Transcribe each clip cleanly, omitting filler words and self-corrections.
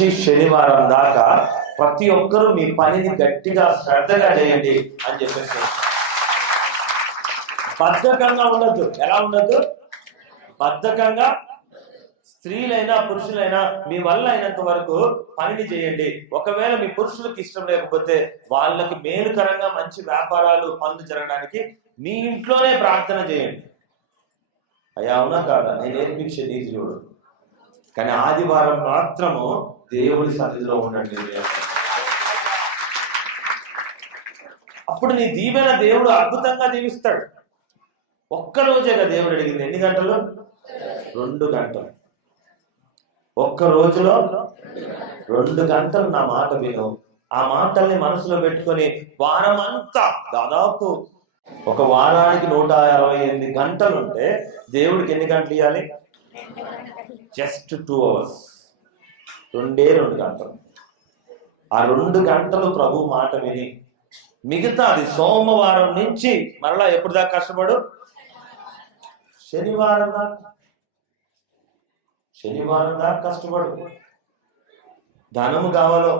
నుంచి శనివారం దాకా ప్రతి ఒక్కరూ మీ పనిని గట్టిగా శ్రద్ధగా చేయండి అని చెప్పేసి. బద్ధకంగా ఉండద్దు. ఎలా ఉండద్దు? బద్ధకంగా. స్త్రీలైనా పురుషులైనా మీ వల్ల అయినంత వరకు పనిని చేయండి. ఒకవేళ మీ పురుషులకు ఇష్టం లేకపోతే వాళ్ళకి మేలుకరంగా మంచి వ్యాపారాలు పనులు జరగడానికి మీ ఇంట్లోనే ప్రార్థన చేయండి. అయ్యా అవునా కాదా? నేను నేర్పించే నీతి చూడు. కానీ ఆదివారం మాత్రము దేవుడి సన్నిధిలో ఉండండి. అప్పుడు నీ దీవెన దేవుడు అద్భుతంగా దీవిస్తాడు. ఒక్కరోజేగా దేవుడు అడిగింది. ఎన్ని గంటలు? 2 గంటలు. ఒక్క రోజులో 2 గంటలు నా మాట విను. ఆ మాటల్ని మనసులో పెట్టుకొని వారమంతా, దాదాపు ఒక వారానికి 158 గంటలు ఉంటే దేవుడికి ఎన్ని గంటలు ఇవ్వాలి? Just 2 hours. 2 గంటలు. ఆ 2 గంటలు ప్రభు మాట విని మిగతా అది సోమవారం నుంచి మరలా ఎప్పుడు దాకా కష్టపడు? శనివారం దాకా కష్టపడు. ధనము కావాలో,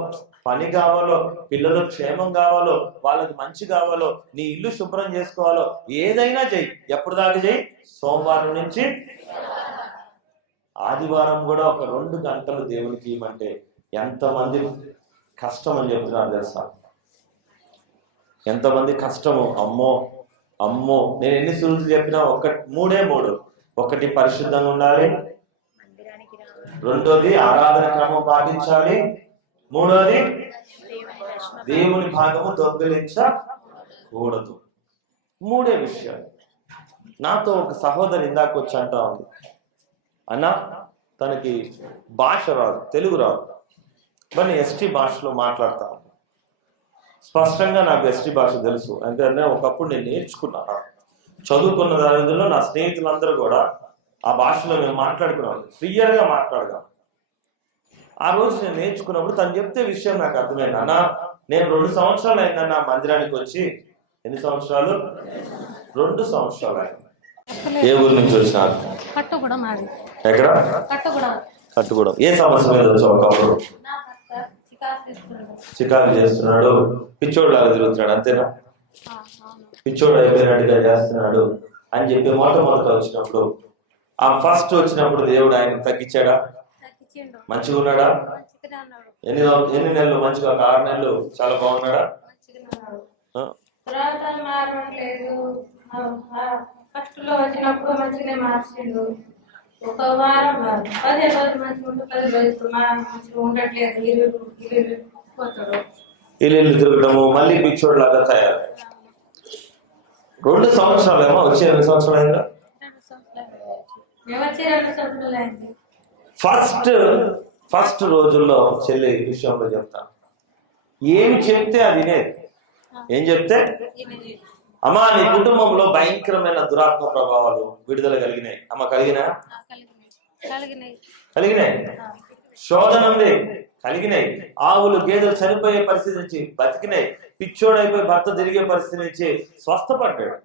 పని కావాలో, పిల్లలు క్షేమం కావాలో, వాళ్ళకి మంచి కావాలో, నీ ఇల్లు శుభ్రం చేసుకోవాలో, ఏదైనా చెయ్యి. ఎప్పుడు దాకా చెయ్యి? సోమవారం నుంచి ఆదివారం కూడా ఒక 2 గంటలు దేవునికి ఇవ్వమంటే ఎంతమంది కష్టం అని చెప్తున్నారు తెలుసా? ఎంతమంది కష్టము. అమ్మో అమ్మో. నేను ఎన్ని సూచనలు చెప్పినా 3 ఒకటి పరిశుద్ధంగా ఉండాలి, 2వది ఆరాధన క్రమం పాటించాలి, 3వది దేవుని భాగము దొంగిలించకూడదు. 3 విషయాలు. నాతో ఒక సహోదరి ఇందాక వచ్చి అంటా ఉంది, అన్నా తనకి భాష రాదు, తెలుగు రాదు, మరి ఎస్టీ భాషలో మాట్లాడతా ఉంది. స్పష్టంగా నాకు ఎస్టీ భాష తెలుసు, ఎందుకంటే ఒకప్పుడు నేను నేర్చుకున్నాను. చదువుకున్న రోజుల్లో నా స్నేహితులందరూ కూడా ఆ భాషలో మేము మాట్లాడుకున్నాను, క్లియర్గా మాట్లాడగా. ఆ రోజు నేను నేర్చుకున్నప్పుడు తను చెప్తే విషయం నాకు అర్థమైంది. అన్నా నేను 2 సంవత్సరాలు అయిందన్నా మందిరానికి వచ్చి. ఎన్ని సంవత్సరాలు? 2 సంవత్సరాలు అయింది. ఏ ఊరు నుంచి వచ్చినారు? ఎక్కడ? కట్టుగూడెం. ఏ సమస్య మీద వచ్చావు? ఒకప్పుడు చికాకు చేస్తున్నాడు, పిచ్చోడు లాగా తిరుగుతున్నాడు, అంతేనా? పిచ్చోడు అయిపోయినట్టుగా చేస్తున్నాడు అని చెప్పి మొట్టమొదట వచ్చినప్పుడు, ఆ ఫస్ట్ వచ్చినప్పుడు దేవుడు ఆయన తగ్గించాడా? మంచిగా ఉన్నాడా? ఎన్ని నెలలు మంచిగా? 6 నెలలు చాలా బాగున్నాడా? ఫస్ట్ లో వచ్చినప్పుడు మంచిగానే మార్చిండు. ఒక వారం 15 రోజులు మంచిగా ఉండట్లేదు, ఇల్లు తిరగడము, మళ్ళీ పిచ్చోడు లాగా తయారు. 2 సంవత్సరాలేమో. వచ్చి 2 సంవత్సరాలు అయిందా? ఫస్ట్ రోజుల్లో చెల్లి విషయంలో చెప్తా, ఏమి చెప్తే అది వినేది. ఏం చెప్తే? అమ్మా నీ కుటుంబంలో భయంకరమైన దురాత్మ ప్రభావాలు విడుదల కలిగినాయి. అమ్మ కలిగినాయి. శోధన ఉంది, కలిగినాయి. ఆవులు గేదెలు చనిపోయే పరిస్థితి నుంచి బతికినాయి. పిచ్చోడైపోయి భర్త తిరిగే పరిస్థితి నుంచి స్వస్థపడ్డాడు,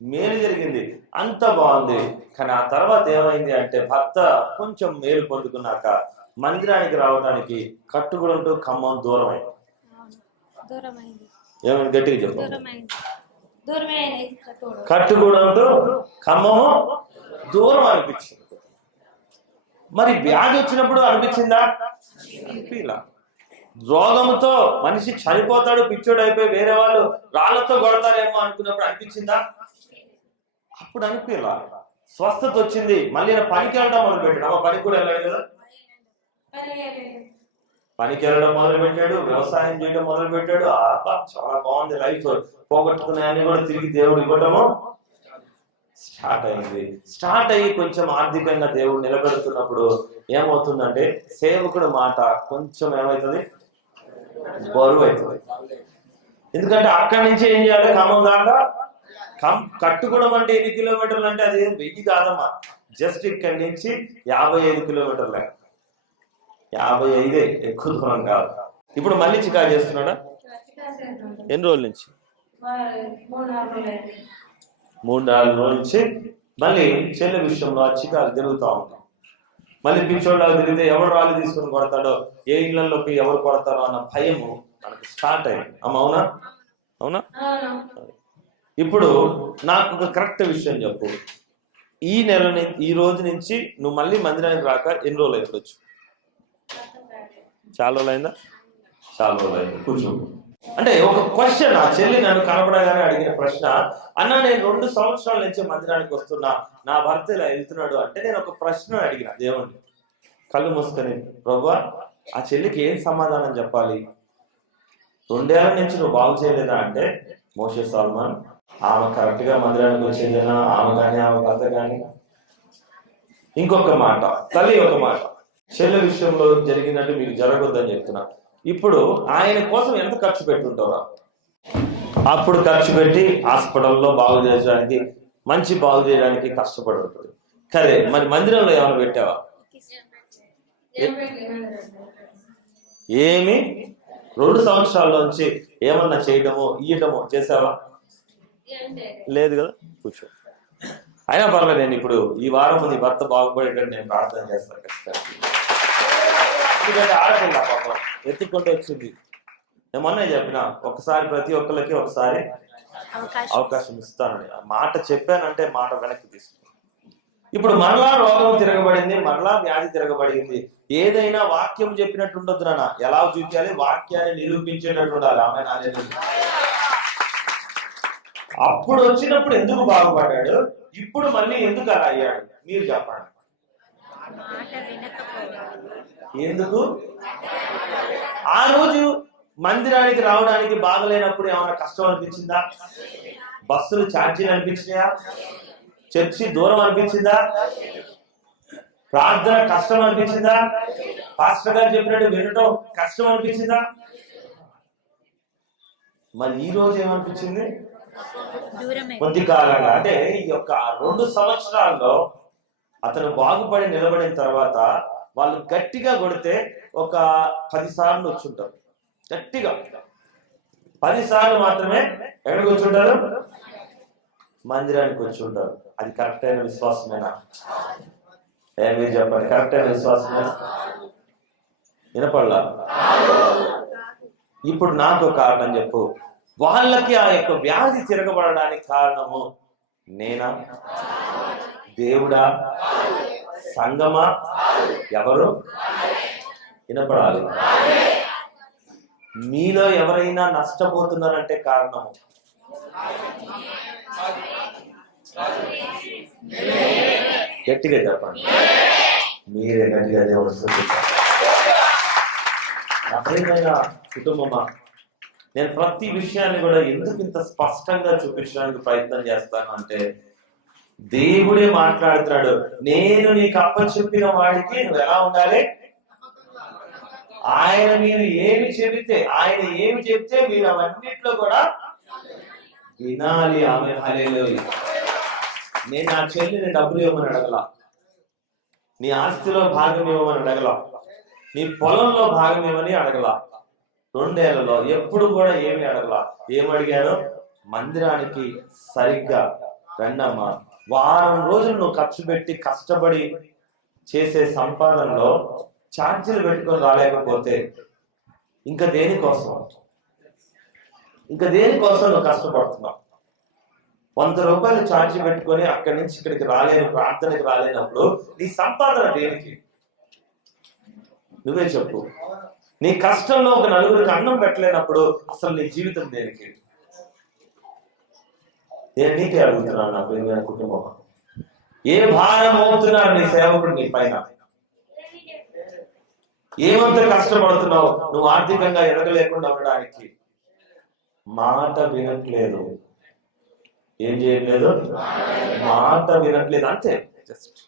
మేలు జరిగింది, అంత బాగుంది. కానీ ఆ తర్వాత ఏమైంది అంటే భర్త కొంచెం మేలు పొందుకున్నాక మందిరానికి రావడానికి కట్టుగూడెం ఖమ్మం దూరం అయింది. ఏమైంది? గట్టిగా చెప్పు. కట్టుగూడెం ఖమ్మము దూరం అనిపించింది. మరి వ్యాధి వచ్చినప్పుడు అనిపించిందా? రోగంతో మనిషి చనిపోతాడు, పిచ్చోడు అయిపోయి వేరే వాళ్ళు రాళ్లతో కొడతారేమో అనుకున్నప్పుడు అనిపించిందా? అప్పుడు అనిపించలా. స్వస్థత వచ్చింది, మళ్ళీ పనికి వెళ్ళడం మొదలు పెట్టాడు. అమ్మ పనికి కూడా వెళ్ళాడు కదా? పనికి వెళ్ళడం మొదలు పెట్టాడు, వ్యవసాయం చేయడం మొదలు పెట్టాడు. చాలా బాగుంది లైఫ్. పోగొట్టుకున్నాయని కూడా తిరిగి దేవుడు ఇవ్వటము స్టార్ట్ అయ్యి కొంచెం ఆర్థికంగా దేవుడు నిలబెడుతున్నప్పుడు ఏమవుతుందంటే సేవకుడు మాట కొంచెం ఏమవుతుంది? బరువు అవుతుంది. ఎందుకంటే అక్కడి నుంచి ఏం చేయాలి? ఖమ్మం దాకా. కట్టుగూడెం అంటే ఎన్ని కిలోమీటర్లు అంటే అది 1000 కాదమ్మా. జస్ట్ ఇక్కడి నుంచి 55 కిలోమీటర్లే. 55, ఎక్కువ దూరం కాదు. ఇప్పుడు మళ్ళీ చికాకు చేస్తున్నాడా? ఎన్ని రోజుల నుంచి? 3-4 రోజుల నుంచి మళ్ళీ చెల్లె విషయంలో చికాకు జరుగుతూ ఉంటాం. మళ్ళీ పిచ్చోళ్ళగా తిరిగితే ఎవరు రాళ్ళు తీసుకుని కొడతాడో, ఏ ఇళ్లలోకి ఎవరు కొడతారో అన్న భయము మనకి స్టార్ట్ అయింది. అవునా అవునా? ఇప్పుడు నాకు ఒక కరెక్ట్ విషయం చెప్పు. ఈ ఈ రోజు నుంచి నువ్వు మళ్ళీ మందిరానికి రాక ఎన్ని రోజులు అయిపోవచ్చు? చాలా రోజులు అయిందా? చాలా రోజులు అయింది. కూర్చో. అంటే ఒక క్వశ్చన్ ఆ చెల్లి నన్ను కనపడగానే అడిగిన ప్రశ్న, అన్న నేను 2 సంవత్సరాల నుంచి మందిరానికి వస్తున్నా, నా భర్త ఇలా వెళ్తున్నాడు అంటే నేను ఒక ప్రశ్న అడిగిన దేవుణ్ణి కళ్ళు మూసుకొని, ప్రభువా ఆ చెల్లికి ఏం సమాధానం చెప్పాలి? 2 ఏళ్ల నుంచి నువ్వు బాగు చేయలేదా అంటే, మోషే సల్మాన్ ఆమె కరెక్ట్ గా మందిరానికి వచ్చేదేనా? ఆమె కానీ ఆమె భర్త కానీ? ఇంకొక మాట, తల్లి ఒక మాట, చెల్లి విషయంలో జరిగినట్టు మీకు జరగొద్దని చెప్తున్నా. ఇప్పుడు ఆయన కోసం ఎంత ఖర్చు పెట్టుంటారా? అప్పుడు ఖర్చు పెట్టి హాస్పిటల్లో బాగు చేయడానికి, మంచి బాగు చేయడానికి కష్టపడుతుంది. సరే, మరి మందిరంలో ఏమైనా పెట్టావా? ఏమి 2 సంవత్సరాల నుంచి ఏమన్నా చేయడమో ఇయ్యటమో చేసావా? లేదు కదా. కూర్చో. అయినా పర్లేదు, నేను ఇప్పుడు ఈ వారం నీ భర్త బాగుపడేటట్టు నేను ప్రార్థన చేస్తాను ఖచ్చితంగా. ఎందుకంటే ఆడపిల్ల పాపం ఎత్తుకుంటూ వచ్చింది. నేను మొన్నే చెప్పిన, ఒకసారి ప్రతి ఒక్కరికి ఒకసారి అవకాశం ఇస్తానని మాట చెప్పానంటే మాట వెనక్కి తీసుకున్నాను. ఇప్పుడు మరలా రోగం తిరగబడింది, మరలా వ్యాధి తిరగబడింది. ఏదైనా వాక్యం చెప్పినట్టు ఉండొద్దు నాన్న. ఎలా చూపించాలి? వాక్యాన్ని నిరూపించేటట్టు ఉండాలి. ఆమె అప్పుడు వచ్చినప్పుడు ఎందుకు బాగుపడ్డాడు, ఇప్పుడు మళ్ళీ ఎందుకు అలా అయ్యాడు? మీరు చెప్పండి. ఎందుకు? ఆ రోజు మందిరానికి రావడానికి బాగలేనప్పుడు ఏమైనా కష్టం అనిపించిందా? బస్సులు ఛార్జీలు అనిపించినాయా? చర్చి దూరం అనిపించిందా? ప్రార్థన కష్టం అనిపించిందా? పాస్టర్ గారు చెప్పినట్టు వినటం కష్టం అనిపించిందా? మరి ఈ రోజు ఏమనిపించింది? కొద్ది కాలంగా, అంటే ఈ యొక్క 2 సంవత్సరాల్లో అతను బాగుపడి నిలబడిన తర్వాత వాళ్ళు గట్టిగా కొడితే ఒక 10 సార్లు వచ్చుంటారు. గట్టిగా 10 సార్లు మాత్రమే ఎక్కడికి వచ్చుంటారు? మందిరానికి వచ్చి ఉంటారు. అది కరెక్ట్ అయిన విశ్వాసమేనా? మీరు చెప్పండి, కరెక్ట్ అయిన విశ్వాసమేనా? వినపడలా? ఇప్పుడు నాకు కారణం చెప్పు. వాళ్ళకి ఆ యొక్క వ్యాధి తిరగబడడానికి కారణము నేనా? దేవుడా? సంగమా? ఎవరు? వినపడాలి. మీలో ఎవరైనా నష్టపోతున్నారంటే కారణము గట్టిగా చెప్పండి. మీరే గట్టిగా దేవుడు అసలైన కుటుంబమా? నేను ప్రతి విషయాన్ని కూడా ఎందుకు ఇంత స్పష్టంగా చూపించడానికి ప్రయత్నం చేస్తాను అంటే, దేవుడే మాట్లాడుతున్నాడు. నేను నీకు అప్పచెప్పిన వాడికి నువ్వు ఎలా ఉండాలి? ఆయన మీరు ఏమి చెబితే, ఆయన ఏమి చెప్తే మీరు అవన్నిట్లో కూడా వినాలి. ఆమె హల్లెలూయా. నేను నా చెల్లిని డబ్బులు ఇవ్వమని అడగలా, నీ ఆస్తిలో భాగం ఇవ్వమని అడగలా, నీ పొలంలో భాగం ఇవ్వమని అడగలా, 2 ఏళ్లలో ఎప్పుడు కూడా ఏమి అడగలా. ఏమడిగాను? మందిరానికి సరిగ్గా రండమ్మా. వారం రోజులు నువ్వు ఖర్చు పెట్టి కష్టపడి చేసే సంపాదనలో ఛార్జీలు పెట్టుకొని రాలేకపోతే ఇంకా దేనికోసం నువ్వు కష్టపడుతున్నావు? 100 రూపాయలు ఛార్జీ పెట్టుకొని అక్కడి నుంచి ఇక్కడికి రాలేని, ప్రార్థనకి రాలేనప్పుడు నీ సంపాదన దేనికి? నువ్వే చెప్పు. నీ కష్టంలో ఒక నలుగురికి అన్నం పెట్టలేనప్పుడు అసలు నీ జీవితం దేనికి? నేను నీకే అడుగుతున్నాను, నా ప్రియమైన కుటుంబం. ఏ భారం మోపుతున్నారు నీ సేవకుడు నీ పైన? ఏమంత కష్టపడుతున్నావు నువ్వు ఆర్థికంగా ఎదగలేకుండా ఉండడానికి? మాట వినట్లేదు. ఏం చేయట్లేదు? మాట వినట్లేదు అంతే. జస్ట్